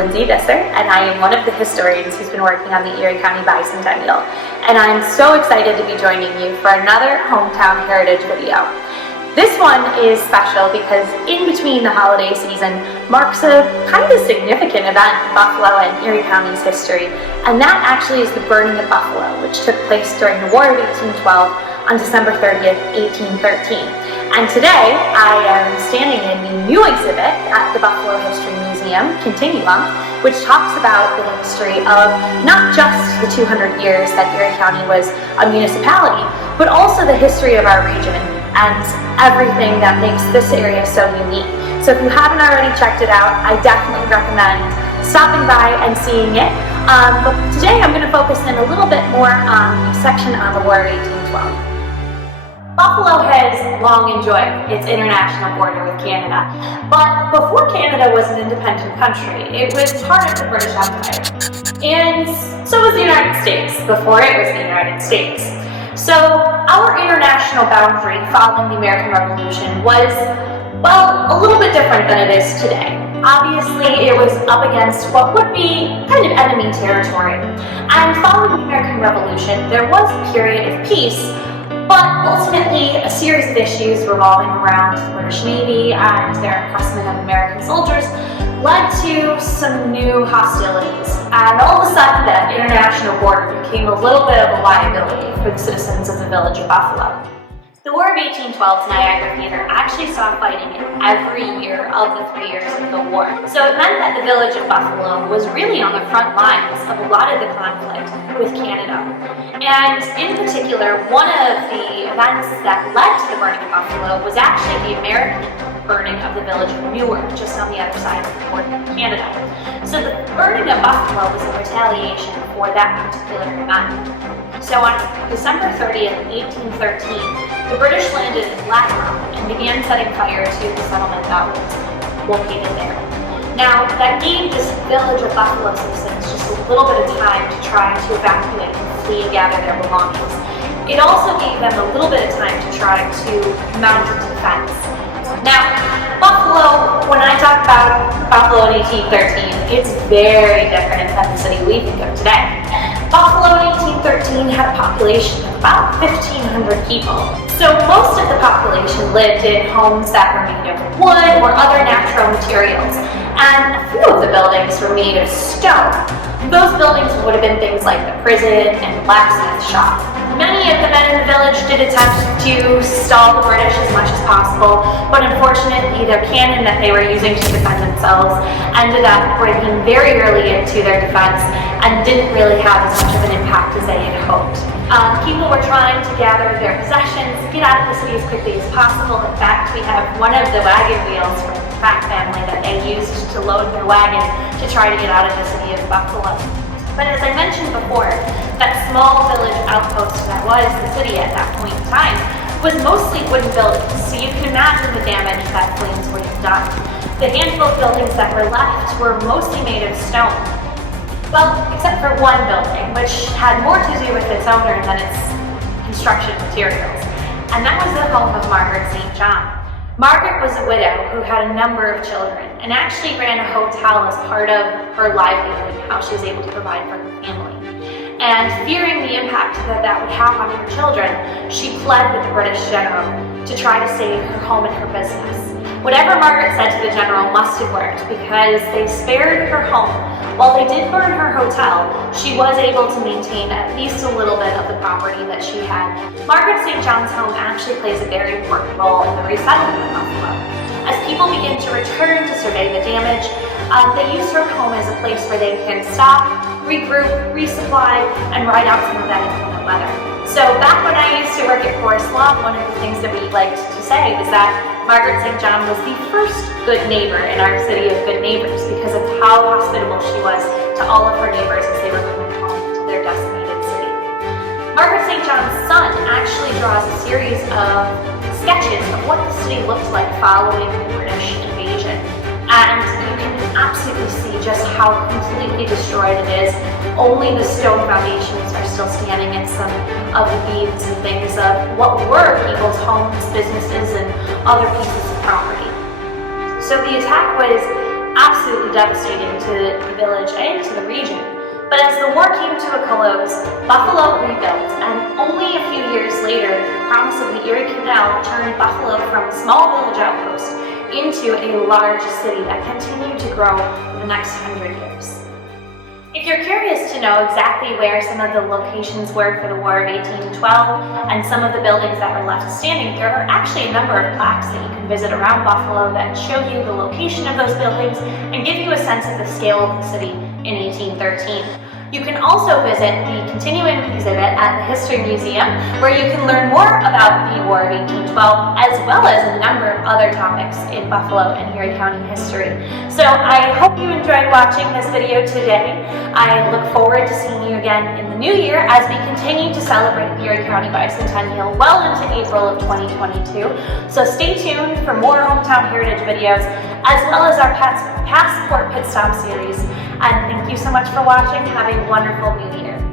Lindsey Visser, and I am one of the historians who's been working on the Erie County Bicentennial. And I'm so excited to be joining you for another Hometown Heritage video. This one is special because in between the holiday season marks a kind of significant event in Buffalo and Erie County's history, and that actually is the burning of Buffalo, which took place during the War of 1812 on December 30th, 1813. And today I am standing in the new exhibit at the Buffalo History Museum, Continuum, which talks about the history of not just the 200 years that Erie County was a municipality, but also the history of our region and everything that makes this area so unique. So if you haven't already checked it out, I definitely recommend stopping by and seeing it. But today I'm going to focus in a little bit more on the section on the War of 1812. Buffalo has long enjoyed its international border with Canada, but before Canada was an independent country, it was part of the British Empire. And so was the United States before it was the United States. So our international boundary following the American Revolution was, well, a little bit different than it is today. Obviously, it was up against what would be kind of enemy territory. And following the American Revolution, there was a period of peace, but ultimately a series of issues revolving around the British Navy and their impressment of American soldiers led to some new hostilities. And all of a sudden, that international border became a little bit of a liability for the citizens of the village of Buffalo. The War of 1812's Niagara Theater actually saw fighting in every year of the 3 years of the war. So it meant that the village of Buffalo was really on the front lines of a lot of the conflict with Canada. And in particular, one of the events that led to the burning of Buffalo was actually the American burning of the village of Newark, just on the other side of the border of Canada. So the burning of Buffalo was a retaliation for that particular event. So on December 30th, 1813, the British landed in Latimer and began setting fire to the settlement that was located there. Now, that gave this village of Buffalo citizens just a little bit of time to try to evacuate and flee and gather their belongings. It also gave them a little bit of time to try to mount a defense. Now, Buffalo, when I talk about Buffalo in 1813, it's very different than the city we think of today. Buffalo in 1813 had a population of about 1,500 people. So most of the population lived in homes that were made of wood or other natural materials, and a few of the buildings were made of stone. Those buildings would have been things like the prison and blacksmith shop. Many of the men in the village did attempt to stall the British as much as possible, but unfortunately their cannon that they were using to defend themselves ended up breaking very early into their defense and didn't really have as much of an impact as they had hoped. People were trying to gather their possessions, get out of the city as quickly as possible. In fact, we have one of the wagon wheels from the Pratt family that they used to load their wagon to try to get out of the city of Buffalo. But as I mentioned before, that small village outpost that was the city at that point in time was mostly wooden buildings, so you can imagine the damage that flames would have done. The handful of buildings that were left were mostly made of stone. Well, except for one building, which had more to do with its owner than its construction materials, and that was the home of Margaret St. John. Margaret was a widow who had a number of children and actually ran a hotel as part of her livelihood, how she was able to provide for her family. And fearing the impact that that would have on her children, she pled with the British general to try to save her home and her business. Whatever Margaret said to the general must have worked because they spared her home. While they did burn her hotel, she was able to maintain at least a little bit of the property that she had. Margaret St. John's home actually plays a very important role in the resettlement of Buffalo. As people begin to return to survey the damage, they use her home as a place where they can stop, regroup, resupply, and ride out some of that inclement weather. So back when I used to work at Forest Lawn, one of the things that we liked to say was that Margaret St. John was the first good neighbor in our city of good neighbors because of how hospitable she was to all of her neighbors as they were coming home to their decimated city. Margaret St. John's son actually draws a series of sketches of what the city looked like following the British invasion. And you can absolutely see just how completely destroyed it is. Only the stone foundations are still standing, and some of the beams and things of what were people's homes, businesses, and other pieces of property. So the attack was absolutely devastating to the village and to the region. But as the war came to a close, Buffalo rebuilt, and only a few years later, the promise of the Erie Canal turned Buffalo from a small village outpost into a large city that continued to grow for the next 100 years. If you're curious to know exactly where some of the locations were for the War of 1812 and some of the buildings that were left standing, there are actually a number of plaques that you can visit around Buffalo that show you the location of those buildings and give you a sense of the scale of the city in 1813. You can also visit the continuing exhibit at the History Museum, where you can learn more about the War of 1812, as well as a number of other topics in Buffalo and Erie County history. So I hope you enjoyed watching this video today. I look forward to seeing you again in the new year as we continue to celebrate the Erie County Bicentennial well into April of 2022. So stay tuned for more Hometown Heritage videos, as well as our Passport Pit Stop series. And thank you so much for watching. Have a wonderful new year.